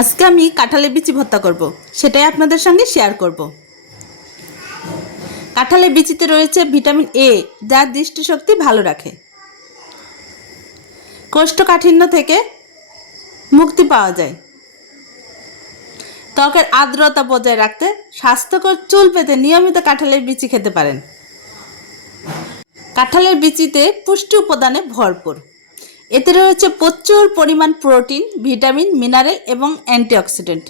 আজকে আমি কাঁঠালের বিচি ভর্তা করব। সেটাই আপনাদের সঙ্গে শেয়ার করব। কাঁঠালের বিচিতে রয়েছে ভিটামিন এ যা দৃষ্টিশক্তি ভালো রাখে। কোষ্ঠকাঠিন্য থেকে মুক্তি পাওয়া যায়। ত্বকের আর্দ্রতা বজায় রাখতে স্বাস্থ্যকর চুল পেতে নিয়মিত কাঁঠালের বিচি খেতে পারেন। কাঁঠালের বিচিতে পুষ্টি উপাদানে ভরপুর। এতে রয়েছে প্রচুর পরিমাণ প্রোটিন, ভিটামিন, মিনারেল এবং অ্যান্টিঅক্সিডেন্ট।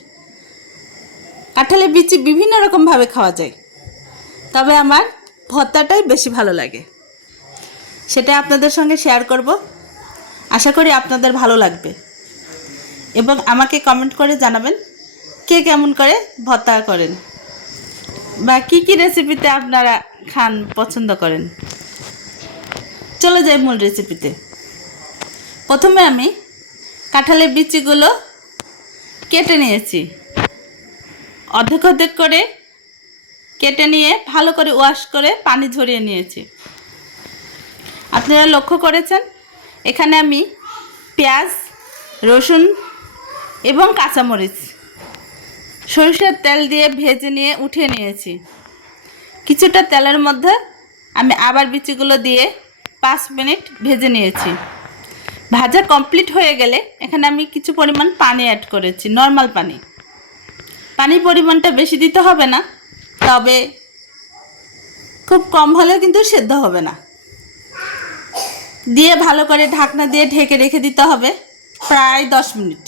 কাঁঠালের বিচি বিভিন্ন রকমভাবে খাওয়া যায়। তবে আমার ভর্তাটাই বেশি ভালো লাগে। সেটা আপনাদের সঙ্গে শেয়ার করব। আশা করি আপনাদের ভালো লাগবে। এবং আমাকে কমেন্ট করে জানাবেন, কে কেমন করে ভর্তা করেন বা কি কি রেসিপিতে আপনারা খান পছন্দ করেন। চলে যাই মূল রেসিপিতে প্রথমে আমি কাঁঠালের বিচিগুলো কেটে নিয়েছি। অর্ধেক অর্ধেক করে কেটে নিয়ে ভালো করে ওয়াশ করে পানি ঝরিয়ে নিয়েছি। আপনারা লক্ষ্য করেছেন, এখানে আমি পেঁয়াজ, রসুন এবং কাঁচামরিচ সরিষার তেল দিয়ে ভেজে নিয়ে উঠিয়ে নিয়েছি। কিছুটা তেলের মধ্যে আমি আবার বিচিগুলো দিয়ে পাঁচ মিনিট ভেজে নিয়েছি। ভাজা কমপ্লিট হয়ে গেলে এখানে আমি কিছু পরিমাণ পানি অ্যাড করেছি নর্মাল পানি। পানির পরিমাণটা বেশি দিতে হবে না, তবে খুব কম হলেও কিন্তু সেদ্ধ হবে না। দিয়ে ভালো করে ঢাকনা দিয়ে ঢেকে রেখে দিতে হবে প্রায় দশ মিনিট।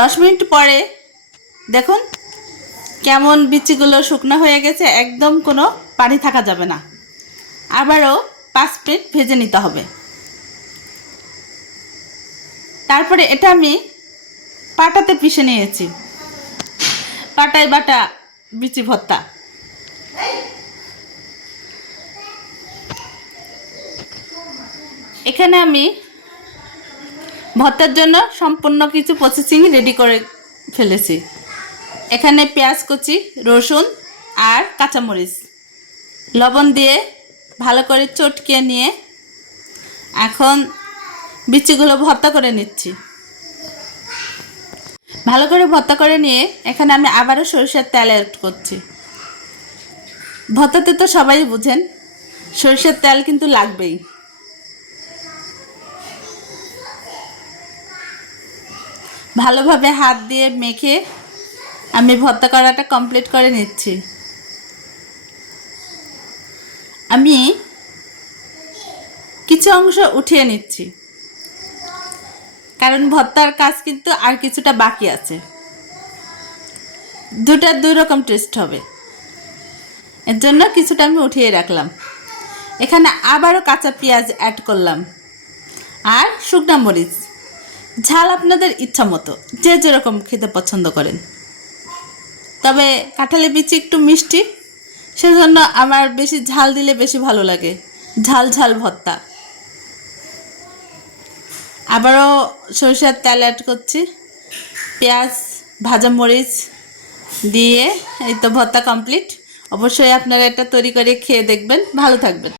দশ মিনিট পরে দেখুন কেমন বিচিগুলো শুকনো হয়ে গেছে, একদম কোনো পানি থাকা যাবে না। আবারও পাঁচ প্লেট ভেজে নিতে হবে। তারপরে এটা আমি পাটাতে পিষে নিয়েছি। পাটায় বাটা বিচি ভর্তা। এখানে আমি ভর্তার জন্য সম্পূর্ণ কিছু প্রসেসিং রেডি করে ফেলেছি। এখানে পেঁয়াজ কুচি, রসুন আর কাঁচামরিচ। লবণ দিয়ে ভালো করে চটকিয়ে নিয়ে এখন বিচিগুলো ভর্তা করে নিচ্ছি। ভালো করে ভর্তা করে নিয়ে এখানে আমি আবারও সরিষার তেল অ্যাড করছি। ভর্তাতে তো সবাই বুঝেন, সরিষার তেল কিন্তু লাগবেই। ভালোভাবে হাত দিয়ে মেখে আমি ভর্তা করাটা কমপ্লিট করে নিচ্ছি। আমি কিছু অংশ উঠিয়ে নিচ্ছি। কারণ ভর্তার কাজ কিন্তু আর কিছুটা বাকি আছে। দুটা দুই রকম টেস্ট হবে। এর জন্য কিছুটা আমি উঠিয়ে রাখলাম। এখানে আবারও কাঁচা পেঁয়াজ অ্যাড করলাম। আর শুকনা মরিচ। ঝাল আপনাদের ইচ্ছা মতো, যে যেরকম খেতে পছন্দ করেন। তবে কাঁঠালের বিচি একটু মিষ্টি, সেজন্য আমার বেশি ঝাল দিলে বেশি ভালো লাগে। ঝাল ঝাল ভর্তা আবারও সরিষার তেল অ্যাড করছি। পেঁয়াজ, ভাজা মরিচ দিয়ে এই তো ভর্তা কমপ্লিট অবশ্যই আপনারা এটা তৈরি করে খেয়ে দেখবেন। ভালো থাকবেন।